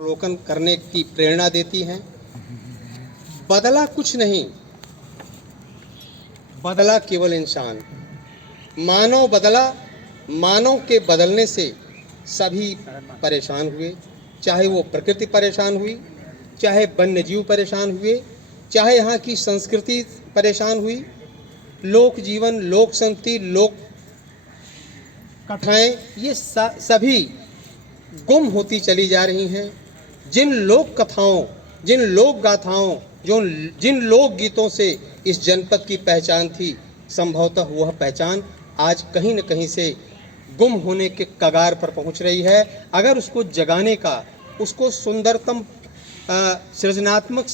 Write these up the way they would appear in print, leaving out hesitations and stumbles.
अवलोकन करने की प्रेरणा देती हैं। बदला कुछ नहीं, बदला केवल इंसान। मानव बदला, मानव के बदलने से सभी परेशान हुए, चाहे वो प्रकृति परेशान हुई, चाहे वन्य जीव परेशान हुए, चाहे यहाँ की संस्कृति परेशान हुई, लोक जीवन, लोक संगति, लोक कथाएं, ये सभी गुम होती चली जा रही हैं। जिन लोक कथाओं, जिन लोक गाथाओं, जिन लोक गीतों से इस जनपद की पहचान थी, संभवतः वह पहचान आज कहीं न कहीं से गुम होने के कगार पर पहुंच रही है। अगर उसको जगाने का, उसको सुंदरतम सृजनात्मक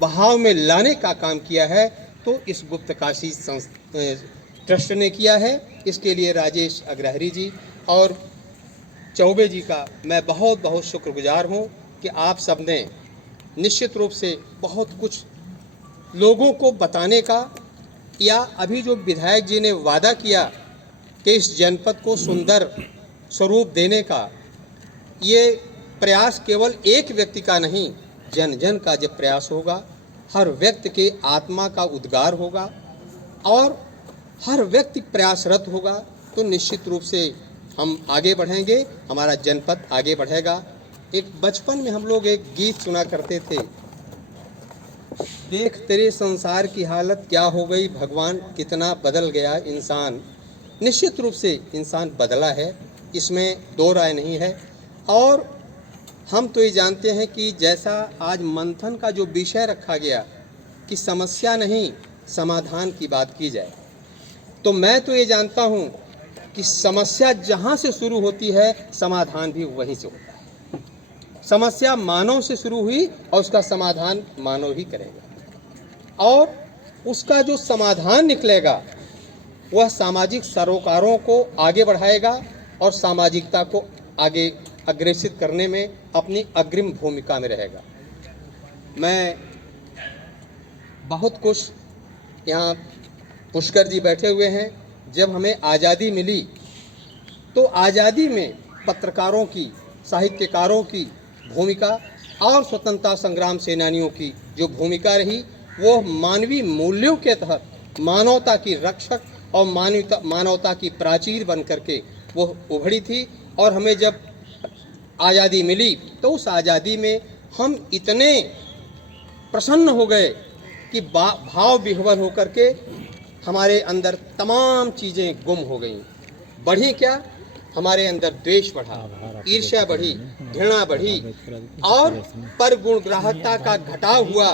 बहाव में लाने का काम किया है तो इस गुप्तकाशी ट्रस्ट ने किया है। इसके लिए राजेश अग्रहरी जी और चौबे जी का मैं बहुत बहुत शुक्रगुजार हूँ कि आप सब ने निश्चित रूप से बहुत कुछ लोगों को बताने का, या अभी जो विधायक जी ने वादा किया कि इस जनपद को सुंदर स्वरूप देने का, ये प्रयास केवल एक व्यक्ति का नहीं, जन जन का जब प्रयास होगा, हर व्यक्ति के आत्मा का उद्गार होगा और हर व्यक्ति प्रयासरत होगा तो निश्चित रूप से हम आगे बढ़ेंगे, हमारा जनपद आगे बढ़ेगा। एक बचपन में हम लोग एक गीत सुना करते थे, देख तेरे संसार की हालत क्या हो गई भगवान, कितना बदल गया इंसान। निश्चित रूप से इंसान बदला है, इसमें दो राय नहीं है। और हम तो ये जानते हैं कि जैसा आज मंथन का जो विषय रखा गया कि समस्या नहीं समाधान की बात की जाए, तो मैं तो ये जानता हूँ कि समस्या जहाँ से शुरू होती है समाधान भी वहीं से होता है। समस्या मानव से शुरू हुई और उसका समाधान मानव ही करेगा, और उसका जो समाधान निकलेगा वह सामाजिक सरोकारों को आगे बढ़ाएगा और सामाजिकता को आगे अग्रेसित करने में अपनी अग्रिम भूमिका में रहेगा। मैं बहुत कुछ, यहाँ पुष्कर जी बैठे हुए हैं, जब हमें आज़ादी मिली तो आज़ादी में पत्रकारों की, साहित्यकारों की भूमिका और स्वतंत्रता संग्राम सेनानियों की जो भूमिका रही, वो मानवीय मूल्यों के तहत मानवता की रक्षक और मानवता की प्राचीर बन करके वो उभरी थी। और हमें जब आज़ादी मिली तो उस आज़ादी में हम इतने प्रसन्न हो गए कि भाव विह्वल होकर के हमारे अंदर तमाम चीज़ें गुम हो गईं। बढ़ी क्या? हमारे अंदर द्वेष बढ़ा, ईर्ष्या बढ़ी, घृणा बढ़ी और परगुण ग्राहकता का घटाव हुआ।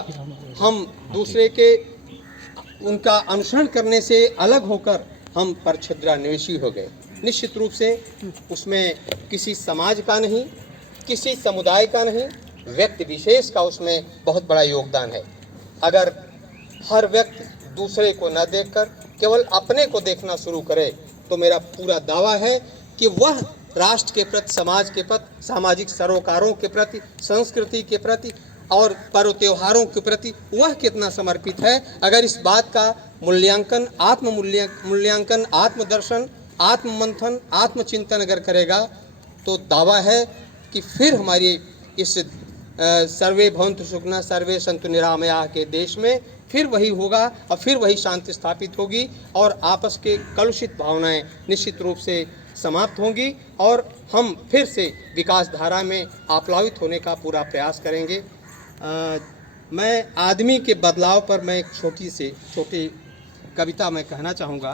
हम दूसरे के उनका अनुसरण करने से अलग होकर हम परछिद्रान्वेषी हो गए। निश्चित रूप से उसमें किसी समाज का नहीं, किसी समुदाय का नहीं, व्यक्ति विशेष का उसमें बहुत बड़ा योगदान है। अगर हर व्यक्ति दूसरे को न देखकर केवल अपने को देखना शुरू करे तो मेरा पूरा दावा है कि वह राष्ट्र के प्रति, समाज के प्रति, सामाजिक सरोकारों के प्रति, संस्कृति के प्रति और पर्व त्योहारों के प्रति वह कितना समर्पित है। अगर इस बात का मूल्यांकन, मूल्यांकन, आत्मदर्शन, आत्ममंथन, आत्मचिंतन अगर करेगा तो दावा है कि फिर हमारी इस सर्वे भवन्तु सुखिनः सर्वे सन्तु निरामयाः के देश में फिर वही होगा और फिर वही शांति स्थापित होगी और आपस के कलुषित भावनाएं निश्चित रूप से समाप्त होंगी और हम फिर से विकास धारा में आप्लावित होने का पूरा प्रयास करेंगे। मैं आदमी के बदलाव पर मैं एक छोटी कविता मैं कहना चाहूँगा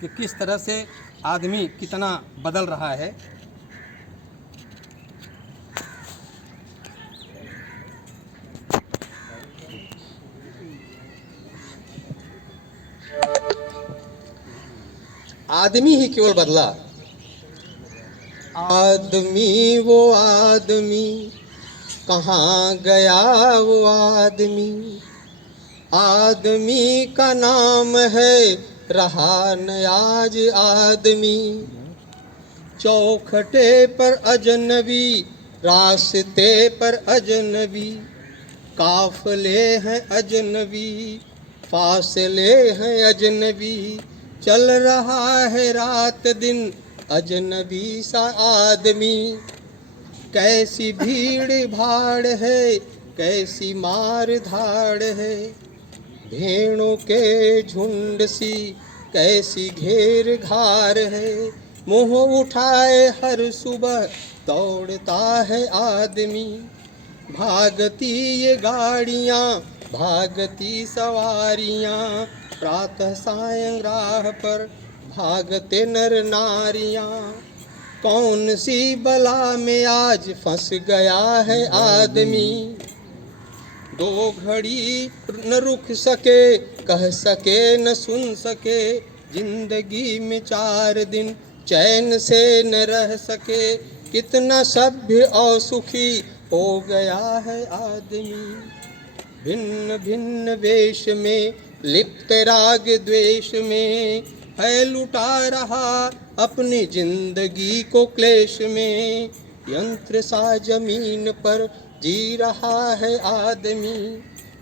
कि किस तरह से आदमी कितना बदल रहा है। आदमी ही केवल बदला। आदमी वो आदमी कहाँ गया वो आदमी, आदमी का नाम है रहा न आज आदमी। चौखटे पर अजनबी, रास्ते पर अजनबी, काफले हैं अजनबी, फासले हैं अजनबी, चल रहा है रात दिन अजनबी सा आदमी। कैसी भीड़ भाड़ है, कैसी मार धाड़ है, भेड़ों के झुंड सी कैसी घेर घार है। मुंह उठाए हर सुबह दौड़ता है आदमी, भागती ये गाड़ियाँ भागती सवारियाँ, प्रातः सायं राह पर भागते नर नारियाँ। कौन सी बला में आज फंस गया है आदमी, दो घड़ी न रुक सके, कह सके न सुन सके, जिंदगी में 4 दिन चैन से न रह सके। कितना सभ्य और सुखी हो गया है आदमी, भिन्न भिन्न वेश में लिप्त राग द्वेष में, है लुटा रहा अपनी जिंदगी को क्लेश में। यंत्र सा जमीन पर जी रहा है आदमी,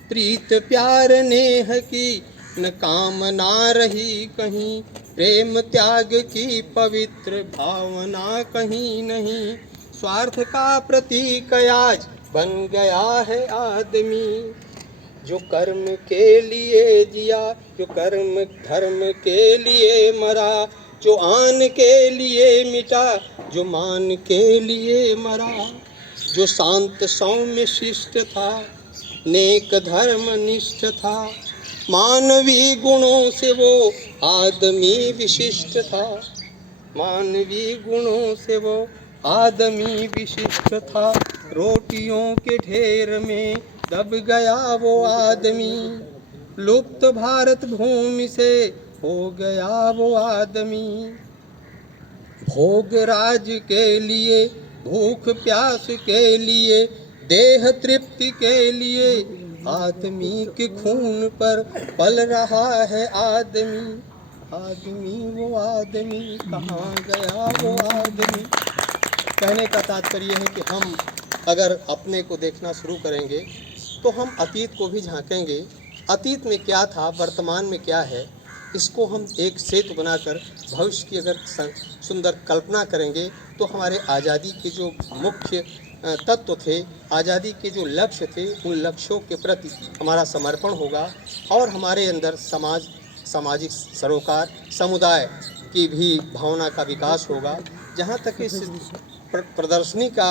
प्रीत प्यार नेह की न कामना रही कहीं, प्रेम त्याग की पवित्र भावना कहीं नहीं। स्वार्थ का प्रतीक आज बन गया है आदमी, जो कर्म के लिए जिया, जो कर्म धर्म के लिए मरा, जो आन के लिए मिटा, जो मान के लिए मरा। जो शांत सौम्य शिष्ट था, नेक धर्म निष्ठ था, मानवीय गुणों से वो आदमी विशिष्ट था, मानवीय गुणों से वो आदमी विशिष्ट था। रोटियों के ढेर में दब गया वो आदमी, लुप्त भारत भूमि से हो गया वो आदमी। भोग राज के लिए, भूख प्यास के लिए, देह तृप्ति के लिए, आदमी के खून पर पल रहा है आदमी। आदमी वो आदमी कहाँ गया वो आदमी। कहने का तात्पर्य है कि हम अगर अपने को देखना शुरू करेंगे तो हम अतीत को भी झांकेंगे, अतीत में क्या था, वर्तमान में क्या है, इसको हम एक सेतु बनाकर भविष्य की अगर सुंदर कल्पना करेंगे तो हमारे आज़ादी के जो मुख्य तत्व थे, आज़ादी के जो लक्ष्य थे, उन लक्ष्यों के प्रति हमारा समर्पण होगा और हमारे अंदर सामाजिक सरोकार, समुदाय की भी भावना का विकास होगा। जहाँ तक इस प्रदर्शनी का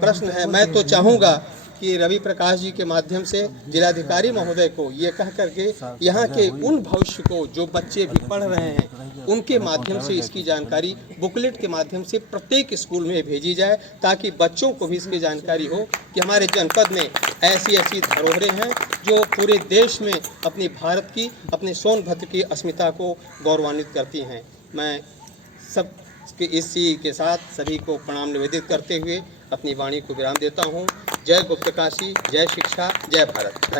प्रश्न है, मैं तो चाहूँगा कि रवि प्रकाश जी के माध्यम से जिलाधिकारी महोदय को ये कह करके यहाँ के उन भविष्य को जो बच्चे भी पढ़ रहे हैं उनके माध्यम से इसकी जानकारी बुकलेट के माध्यम से प्रत्येक स्कूल में भेजी जाए, ताकि बच्चों को भी इसकी जानकारी हो कि हमारे जनपद में ऐसी ऐसी धरोहरें हैं जो पूरे देश में अपनी भारत की, अपने सोनभद्र की अस्मिता को गौरवान्वित करती हैं। मैं सब इसी के साथ सभी को प्रणाम निवेदित करते हुए अपनी वाणी को विराम देता हूँ। जय गुप्तकाशी, जय शिक्षा, जय भारत।